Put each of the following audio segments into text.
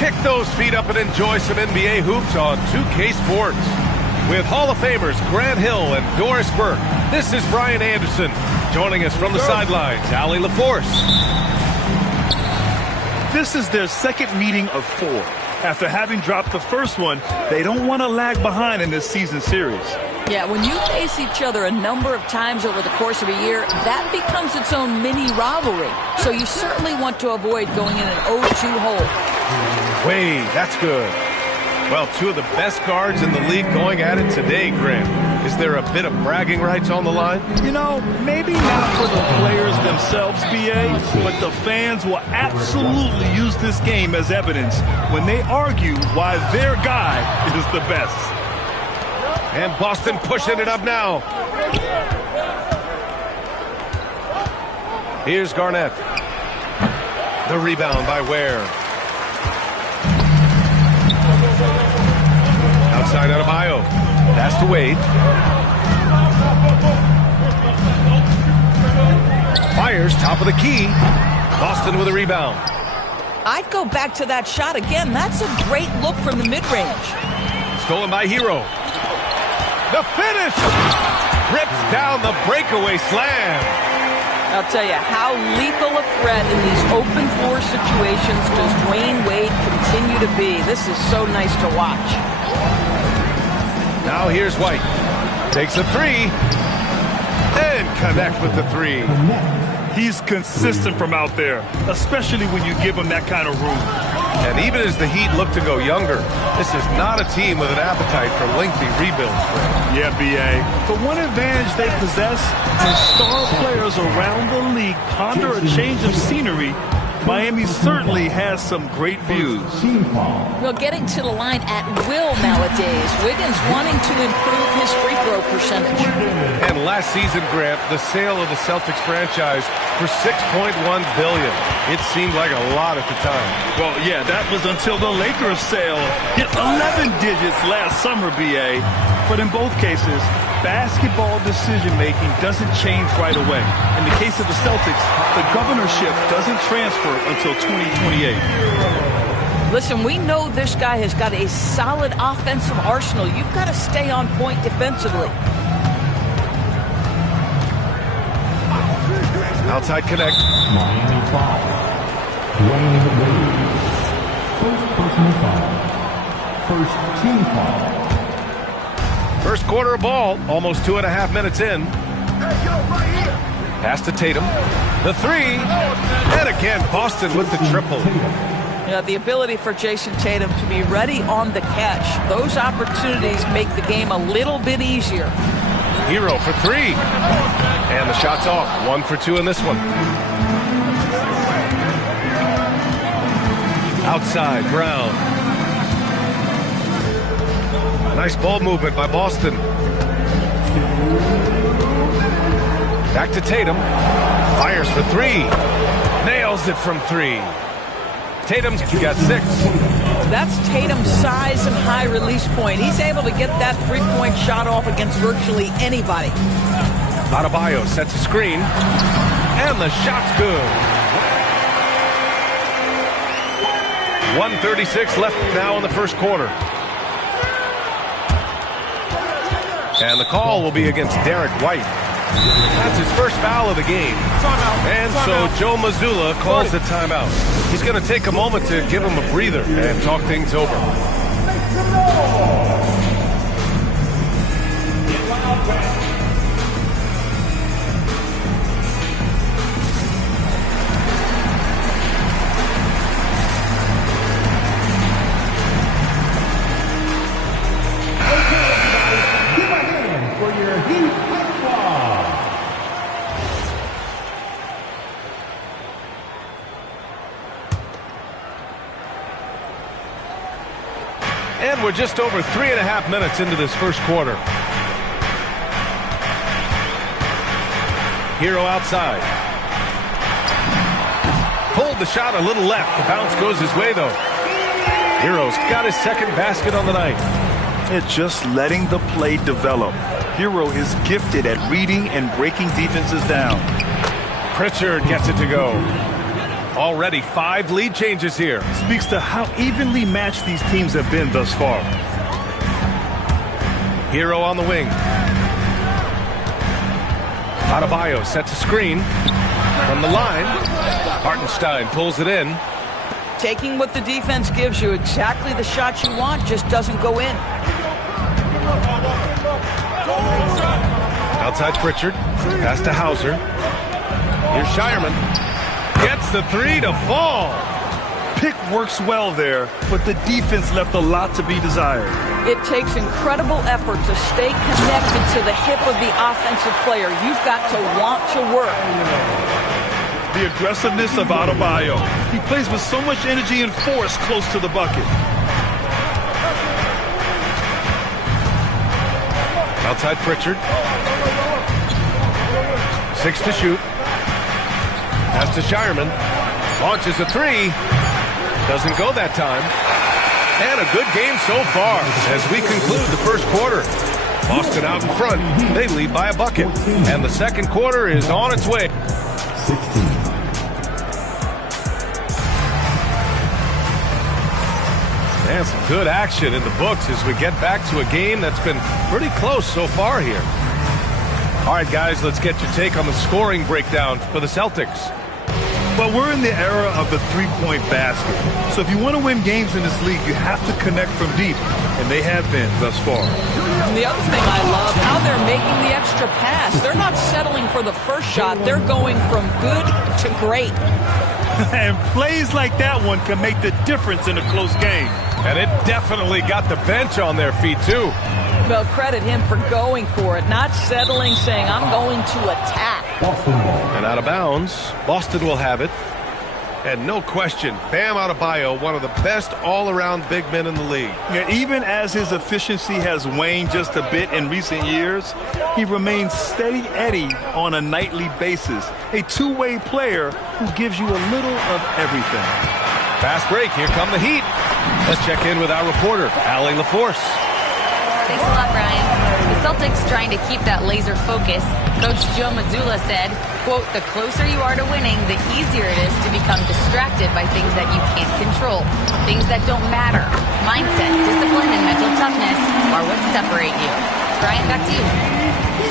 Kick those feet up and enjoy some NBA hoops on 2K Sports. With Hall of Famers Grant Hill and Doris Burke, this is Brian Anderson. Joining us from the sidelines, Allie LaForce. This is their second meeting of 4. After having dropped the first one, they don't want to lag behind in this season series. Yeah, when you face each other a number of times over the course of a year, that becomes its own mini rivalry. So you certainly want to avoid going in an 0-2 hole. Wade, that's good. Well, 2 of the best guards in the league going at it today, Grant. Is there a bit of bragging rights on the line? You know, maybe not for the players themselves, BA, but the fans will absolutely use this game as evidence when they argue why their guy is the best. And Boston pushing it up now. Here's Garnett. The rebound by Ware. Outside Adebayo. Pass to Wade. Fires, top of the key. Boston with a rebound. I'd go back to that shot again. That's a great look from the mid-range. Stolen by Hero. The finish! Rips down the breakaway slam. I'll tell you, how lethal a threat in these open floor situations does Dwayne Wade continue to be. This is so nice to watch. Now here's White. Takes a 3. And connects with the 3. He's consistent from out there, especially when you give him that kind of room. And even as the Heat look to go younger, this is not a team with an appetite for lengthy rebuilds. Yeah, BA. But one advantage they possess, when star players around the league ponder a change of scenery, Miami certainly has some great views. Well, getting to the line at will nowadays. Wiggins wanting to improve his free throw percentage. And last season, Grant, the sale of the Celtics franchise for $6.1 billion. It seemed like a lot at the time. Well, yeah, that was until the Lakers sale hit 11 digits last summer, BA. But in both cases, basketball decision-making doesn't change right away. In the case of the Celtics, the governorship doesn't transfer until 2028. Listen, we know this guy has got a solid offensive arsenal. You've got to stay on point defensively. Outside connect. Miami foul. Dwayne Wade. First personal foul. First team foul. First quarter of ball, almost 2.5 minutes in. Pass to Tatum. The 3. And again, Boston with the triple. Yeah, the ability for Jason Tatum to be ready on the catch. Those opportunities make the game a little bit easier. Hero for 3. And the shot's off. 1 for 2 in this one. Outside, Brown. Nice ball movement by Boston. Back to Tatum. Fires for 3. Nails it from 3. Tatum's got 6. That's Tatum's size and high release point. He's able to get that three-point shot off against virtually anybody. Adebayo sets a screen. And the shot's good. 1:36 left now in the first quarter. And the call will be against Derek White. That's his first foul of the game. And so Joe Mazzulla calls the timeout. He's going to take a moment to give him a breather and talk things over. And we're just over 3.5 minutes into this first quarter. Hero outside. Pulled the shot a little left. The bounce goes his way, though. Hero's got his second basket on the night. It's just letting the play develop. Hero is gifted at reading and breaking defenses down. Pritchard gets it to go. Already 5 lead changes here. Speaks to how evenly matched these teams have been thus far. Hero on the wing. Adebayo sets a screen from the line. Hartenstein pulls it in. Taking what the defense gives you, exactly the shot you want, just doesn't go in. Outside Pritchard. Pass to Hauser. Here's Shireman. Gets the 3 to fall. Pick works well there, but the defense left a lot to be desired. It takes incredible effort to stay connected to the hip of the offensive player. You've got to want to work. The aggressiveness of Adebayo. He plays with so much energy and force close to the bucket. Outside Pritchard. 6 to shoot. Pass to Shireman. Launches a 3. Doesn't go that time. And a good game so far as we conclude the first quarter. Boston out in front. They lead by a bucket. And the second quarter is on its way. 16. And some good action in the books as we get back to a game that's been pretty close so far here. All right, guys, let's get your take on the scoring breakdown for the Celtics. Well, we're in the era of the three-point basket. So if you want to win games in this league, you have to connect from deep, and they have been thus far. And the other thing I love, how they're making the extra pass. They're not settling for the first shot. They're going from good to great. And plays like that one can make the difference in a close game. And it definitely got the bench on their feet, too. Well, credit him for going for it, not settling, saying, I'm going to attack. And out of bounds, Boston will have it. And no question, Bam Adebayo, one of the best all-around big men in the league. Yeah, even as his efficiency has waned just a bit in recent years, he remains steady Eddie on a nightly basis. A two-way player who gives you a little of everything. Fast break, here come the Heat. Let's check in with our reporter, Allie LaForce. Thanks a lot, Brian. The Celtics trying to keep that laser focus. Coach Joe Mazzulla said, quote, the closer you are to winning, the easier it is to become distracted by things that you can't control. Things that don't matter. Mindset, discipline, and mental toughness are what separate you. Brian, back to you.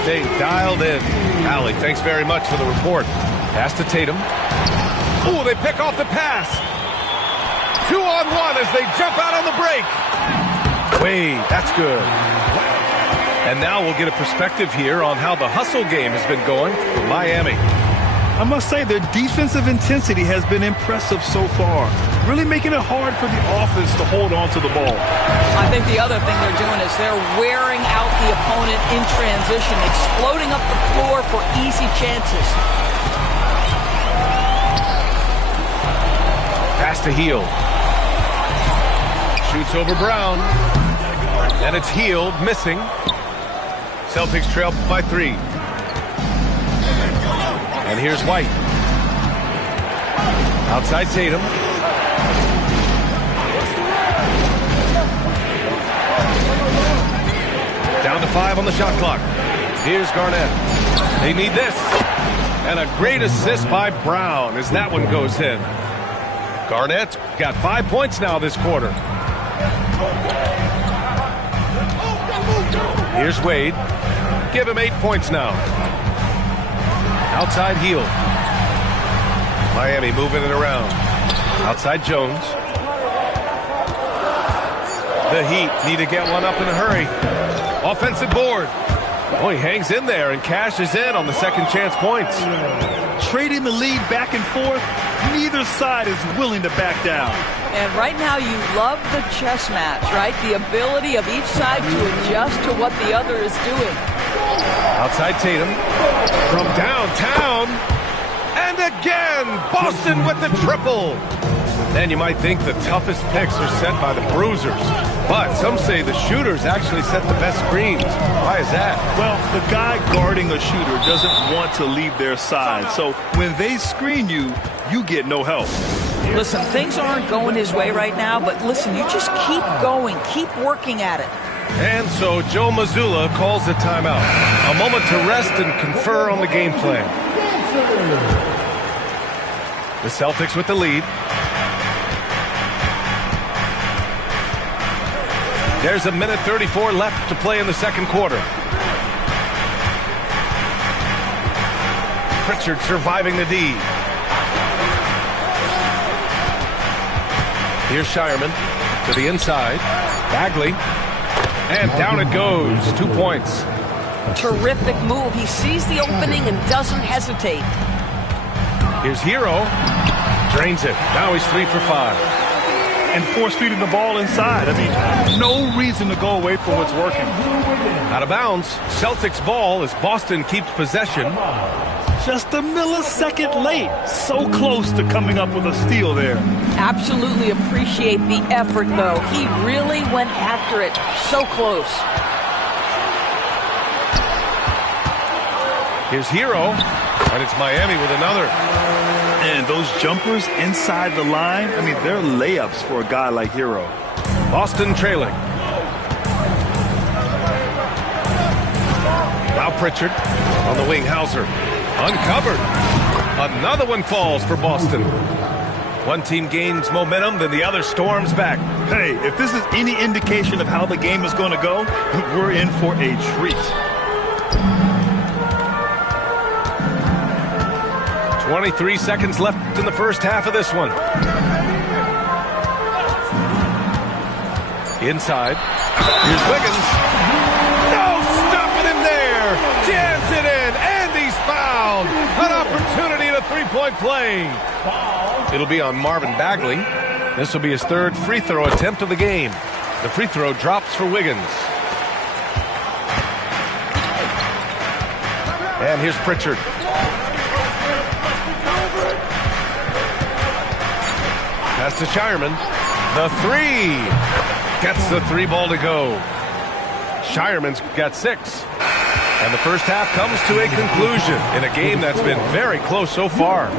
Stay dialed in. Allie, thanks very much for the report. Pass to Tatum. Ooh, they pick off the pass. 2-on-1 as they jump out on the break. Wade, that's good. And now we'll get a perspective here on how the hustle game has been going for Miami. I must say their defensive intensity has been impressive so far, really making it hard for the offense to hold on to the ball. I think the other thing they're doing is they're wearing out the opponent in transition, exploding up the floor for easy chances. Pass to Hield. Shoots over Brown. And it's Hield missing. Celtics trail by 3. And here's White. Outside Tatum. Down to 5 on the shot clock. Here's Garnett. They need this. And a great assist by Brown as that one goes in. Garnett's got 5 points now this quarter. Here's Wade. Give him 8 points now. Outside Hield. Miami moving it around. Outside Jones. The Heat need to get one up in a hurry. Offensive board. Oh, he hangs in there and cashes in on the second chance points. Trading the lead back and forth, neither side is willing to back down. And right now you love the chess match, right? The ability of each side to adjust to what the other is doing. Outside Tatum. From downtown. And again, Boston with the triple. And you might think the toughest picks are set by the bruisers. But some say the shooters actually set the best screens. Why is that? Well, the guy guarding a shooter doesn't want to leave their side. So when they screen you, you get no help. Listen, things aren't going his way right now, but listen, you just keep going, keep working at it. And so Joe Mazzulla calls the timeout. A moment to rest and confer on the game plan. The Celtics with the lead. There's a minute 34 left to play in the second quarter. Pritchard surviving the D. Here's Shireman to the inside. Bagley. And down it goes. 2 points. Terrific move. He sees the opening and doesn't hesitate. Here's Hero. Drains it. Now he's 3 for 5. And force-feeding the ball inside. I mean, no reason to go away from what's working. Out of bounds. Celtics ball as Boston keeps possession. Just a millisecond late. So close to coming up with a steal there. Absolutely appreciate the effort, though. He really went after it. So close. Here's Hero. And it's Miami with another. And those jumpers inside the line, I mean, they're layups for a guy like Hero. Boston trailing. Now Pritchard on the wing. Hauser uncovered. Another one falls for Boston. One team gains momentum, then the other storms back. Hey, if this is any indication of how the game is going to go, we're in for a treat. 23 seconds left in the first half of this one. Inside. Here's Wiggins. No stopping him there. Jams it in, and he's fouled. An opportunity at a three-point play. It'll be on Marvin Bagley. This will be his third free throw attempt of the game. The free throw drops for Wiggins. And here's Pritchard. Pass to Shireman. The three. Gets the three ball to go. Shireman's got 6. And the first half comes to a conclusion in a game that's been very close so far.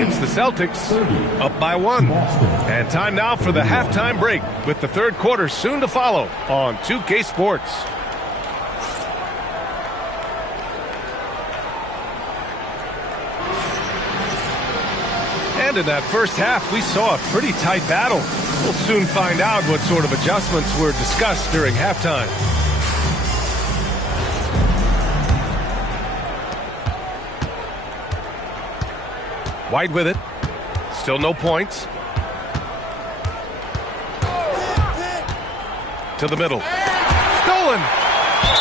It's the Celtics up by 1. And time now for the halftime break with the third quarter soon to follow on 2K Sports. And in that first half, we saw a pretty tight battle. We'll soon find out what sort of adjustments were discussed during halftime. White with it. Still no points. To the middle. Stolen!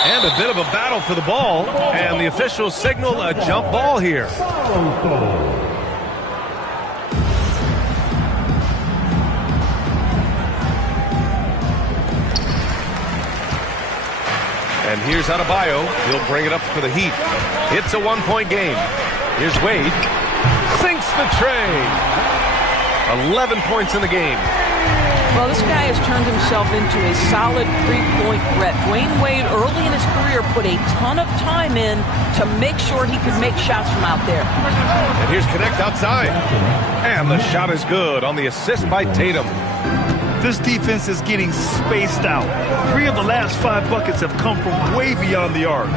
And a bit of a battle for the ball. And the officials signal a jump ball here. And here's Adebayo. He'll bring it up for the Heat. It's a one-point game. Here's Wade. Sinks the tray. 11 points in the game. Well, this guy has turned himself into a solid three-point threat. Dwayne Wade, early in his career, put a ton of time in to make sure he could make shots from out there. And here's Connect outside. And the shot is good on the assist by Tatum. This defense is getting spaced out. 3 of the last 5 buckets have come from way beyond the arc.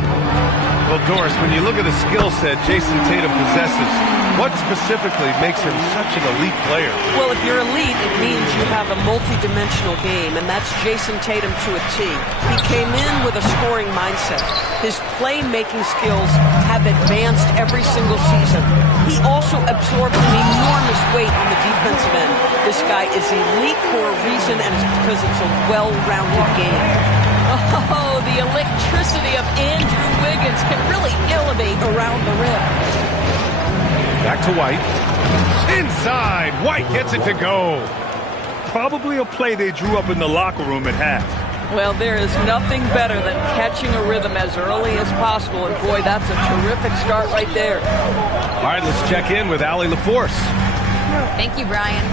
Well, Doris, when you look at the skill set Jason Tatum possesses, what specifically makes him such an elite player? Well, if you're elite, it means you have a multi-dimensional game, and that's Jason Tatum to a T. He came in with a scoring mindset. His playmaking skills have advanced every single season. He also absorbs an enormous weight on the defensive end. This guy is elite for a reason, and it's because it's a well-rounded game. Oh, the electricity of Andrew Wiggins can really elevate around the rim. Back to White. Inside. White gets it to go. Probably a play they drew up in the locker room at half. Well, there is nothing better than catching a rhythm as early as possible. And, boy, that's a terrific start right there. All right, let's check in with Allie LaForce. Thank you, Brian.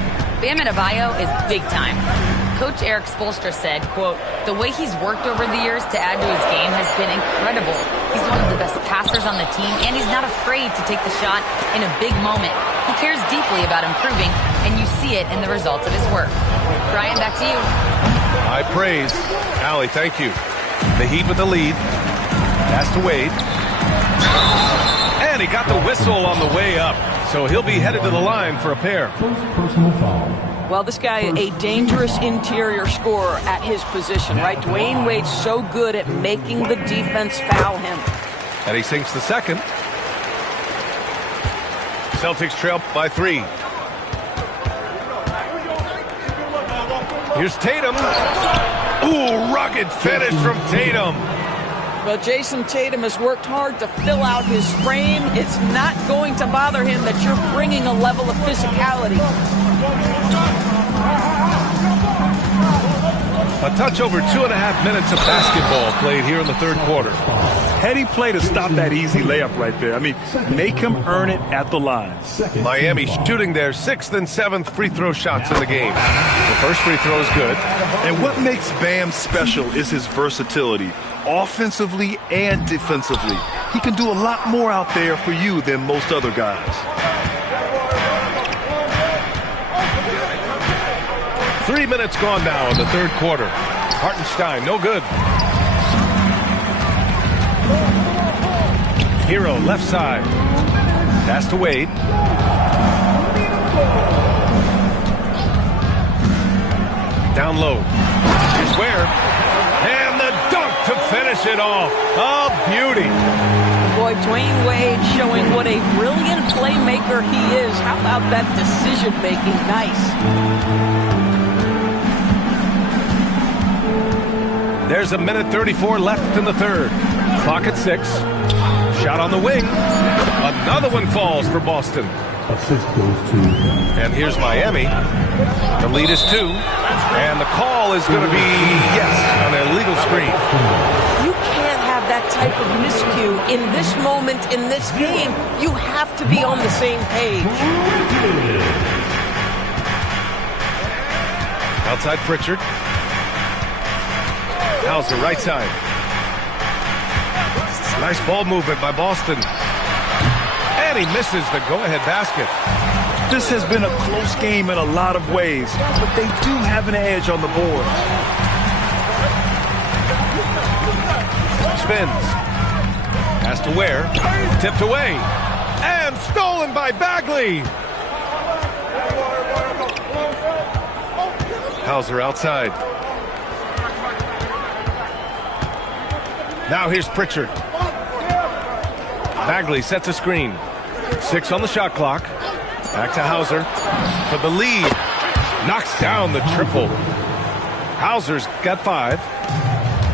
Bam Adebayo is big time. Coach Eric Spoelstra said, quote, the way he's worked over the years to add to his game has been incredible. He's one of the best passers on the team, and he's not afraid to take the shot in a big moment. He cares deeply about improving, and you see it in the results of his work. Brian, back to you. High praise. Allie, thank you. The Heat with the lead. Pass to Wade. And he got the whistle on the way up. so he'll be headed to the line for a pair. First personal foul. Well, this guy, a dangerous interior scorer at his position, right? Dwayne Wade's so good at making the defense foul him. And he sinks the second. Celtics trail by 3. Here's Tatum. Ooh, rugged finish from Tatum. Well, Jason Tatum has worked hard to fill out his frame. It's not going to bother him that you're bringing a level of physicality. A touch over 2.5 minutes of basketball played here in the third quarter. Heady play to stop that easy layup right there. I mean, make him earn it at the line. Miami shooting their 6th and 7th free throw shots in the game. The first free throw is good. And what makes Bam special is his versatility, offensively and defensively. He can do a lot more out there for you than most other guys. 3 minutes gone now in the third quarter. Hartenstein, no good. Hero, left side. Pass to Wade. Down low. Here's Ware. And the dunk to finish it off. A beauty. Boy, Dwayne Wade showing what a brilliant playmaker he is. How about that decision-making? Nice. There's a minute 34 left in the third. Clock at 6. Shot on the wing. Another one falls for Boston. Assist goes to. And here's Miami. The lead is 2. And the call is going to be, yes, on an illegal screen. You can't have that type of miscue in this moment, in this game. You have to be on the same page. Outside Pritchard. Hauser, right side. Nice ball movement by Boston. And he misses the go-ahead basket. This has been a close game in a lot of ways, but they do have an edge on the board. Spins. Pass to Ware. Tipped away. And stolen by Bagley. Hauser outside. Now here's Pritchard. Bagley sets a screen. 6 on the shot clock. Back to Hauser for the lead. Knocks down the triple. Hauser's got 5.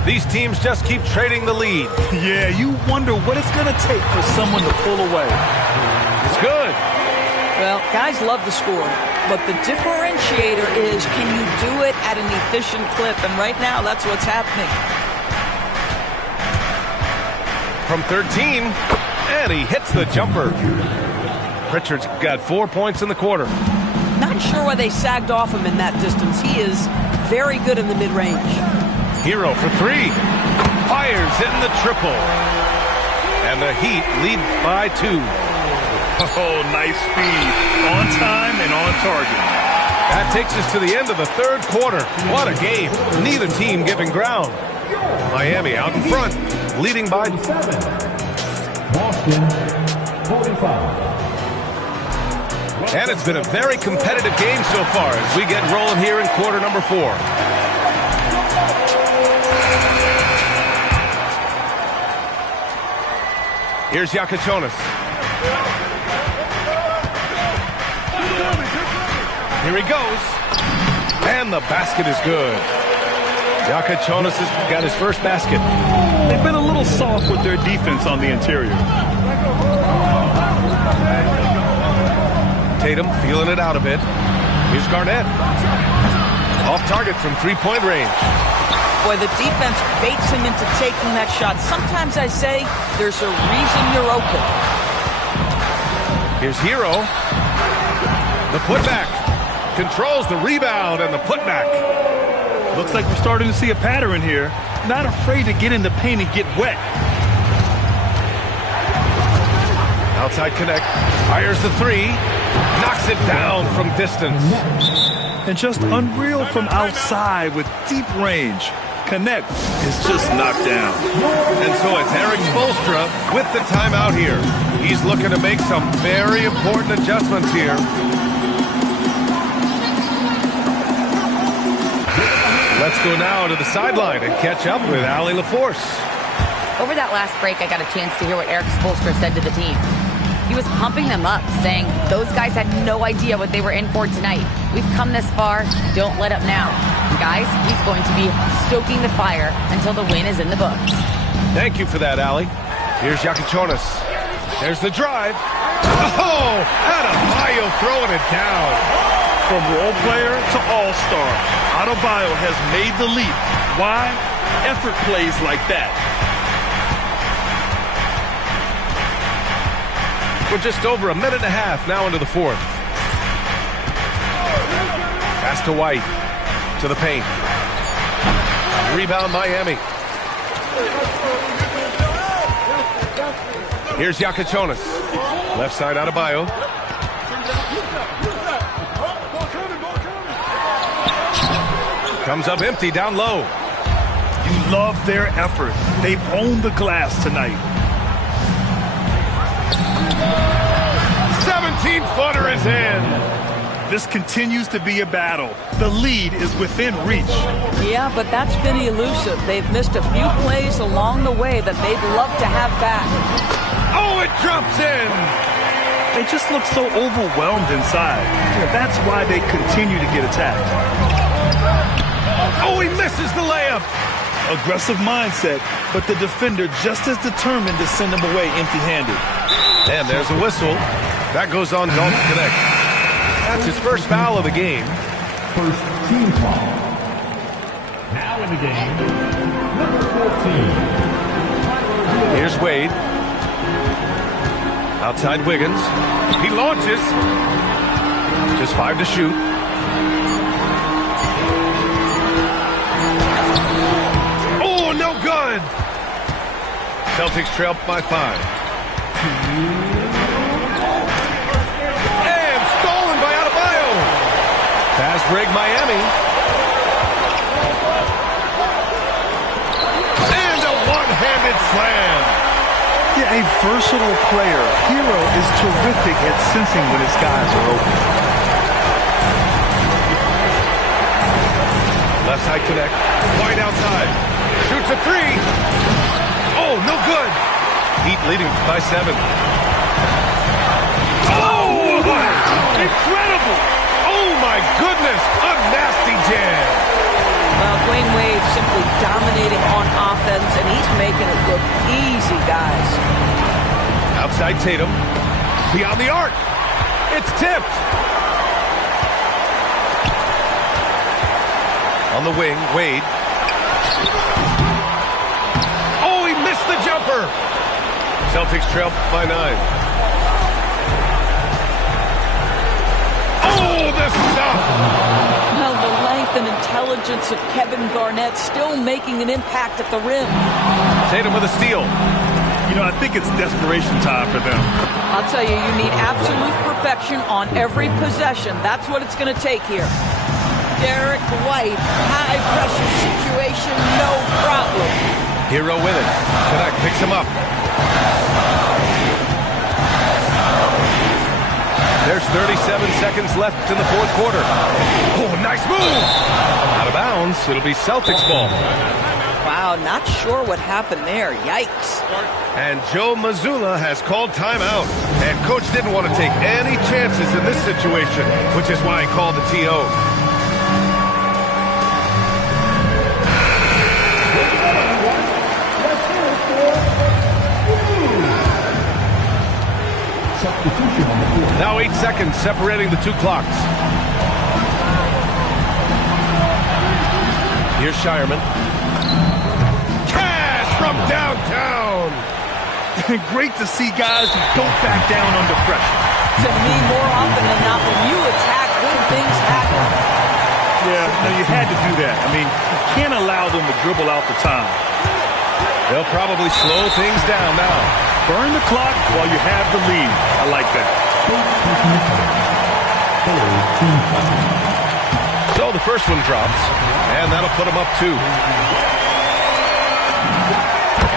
These teams just keep trading the lead. Yeah, you wonder what it's going to take for someone to pull away. It's good. Well, guys love to score, but the differentiator is, can you do it at an efficient clip? And right now, that's what's happening. From 13, and he hits the jumper. Pritchard's got 4 points in the quarter. Not sure why they sagged off him in that distance. He is very good in the mid-range. Hero for 3. Fires in the triple. And the Heat lead by 2. Oh, nice feed. On time and on target. That takes us to the end of the third quarter. What a game. Neither team giving ground. Miami out in front, leading by 7. Boston, 45. And it's been a very competitive game so far as we get rolling here in quarter number 4. Here's Yakachonis. Here he goes. And the basket is good. Yakachonis has got his first basket. They've been a little soft with their defense on the interior. Tatum feeling it out a bit. Here's Garnett. Off target from three-point range. Boy, the defense baits him into taking that shot. Sometimes I say there's a reason you're open. Here's Hero. The putback. Controls the rebound and the putback. Looks like we're starting to see a pattern here. Not afraid to get in the paint and get wet. Outside connect. Fires the 3. Knocks it down from distance. And just unreal from outside with deep range. connect is just knocked down. And so it's Erik Spoelstra with the timeout here. He's looking to make some very important adjustments here. Let's go now to the sideline and catch up with Allie LaForce. Over that last break, I got a chance to hear what Erik Spoelstra said to the team. He was pumping them up, saying those guys had no idea what they were in for tonight. We've come this far, don't let up now. And guys, he's going to be stoking the fire until the win is in the books. Thank you for that, Allie. Here's Yakichonis. There's the drive. Oh, Adebayo throwing it down. From role player to all-star, Adebayo has made the leap. Why? Effort plays like that. We're just over a minute and a half now into the fourth. Pass to White. To the paint. Rebound Miami. Here's Yakichonis. Left side Adebayo. Comes up empty down low. You love their effort. They've owned the glass tonight. 17-footer is in. This continues to be a battle. The lead is within reach. Yeah, but that's been elusive. They've missed a few plays along the way that they'd love to have back. Oh, it drops in. They just look so overwhelmed inside. That's why they continue to get attacked. Oh, he misses the layup. Aggressive mindset, but the defender just as determined to send him away empty-handed. And there's a whistle. That goes on Dalton Knecht. That's his first foul of the game. First team foul. Now in the game, number 14. Here's Wade. Outside Wiggins. He launches. Just 5 to shoot. Oh, no good. Celtics trail by 5. And stolen by Adebayo. Pass break Miami. And a one-handed slam. Yeah, a versatile player. Hero is terrific at sensing when his guys are open. Left side connect. White outside. Shoots a 3. Oh, no good. Heat leading by 7. Oh, wow. Incredible. Oh, my goodness. A nasty jam. Well, Dwayne Wade simply dominating on offense, and he's making it look easy, guys. Outside Tatum. Beyond the arc. It's tipped. On the wing, Wade. Oh, he missed the jumper. Celtics trail by 9. Oh, the stuff. Well, the length and intelligence of Kevin Garnett still making an impact at the rim. Tatum with a steal. You know, I think it's desperation time for them. I'll tell you, you need absolute perfection on every possession. That's what it's going to take here. Derek White, high-pressure situation, no problem. Hero with it. Knecht picks him up. There's 37 seconds left in the fourth quarter. Oh, nice move. Out of bounds. It'll be Celtics ball. Wow, not sure what happened there. Yikes. And Joe Mazzulla has called timeout. And coach didn't want to take any chances in this situation, which is why he called the TO. Now 8 seconds separating the two clocks. Here's Shireman. Cash from downtown. Great to see guys who don't back down under pressure. To me, more often than not, when you attack, good things happen. Yeah, no, you had to do that. I mean, you can't allow them to dribble out the time. They'll probably slow things down now. Burn the clock while you have the lead. I like that. So the first one drops, and that'll put them up 2.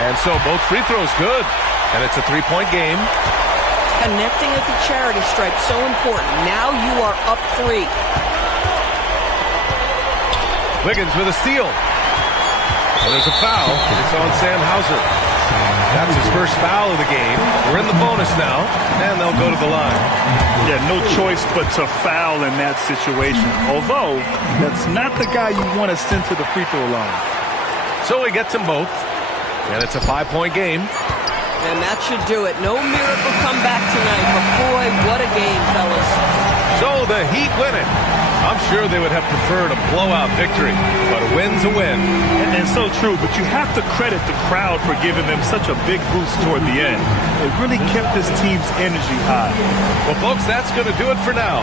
And so both free throws good. And it's a three-point game. Connecting at the charity stripe, so important. Now you are up 3. Wiggins with a steal. And there's a foul. It's on Sam Hauser. That's his first foul of the game. We're in the bonus now, and they'll go to the line. Yeah, no choice but to foul in that situation. Although, that's not the guy you want to send to the free throw line. So he gets them both, and it's a 5-point game. And that should do it. No miracle comeback tonight, but boy, what a game, fellas. So the Heat win it. I'm sure they would have preferred a blowout victory, but a win's a win. And so true, but you have to credit the crowd for giving them such a big boost toward the end. It really kept this team's energy high. Well, folks, that's going to do it for now.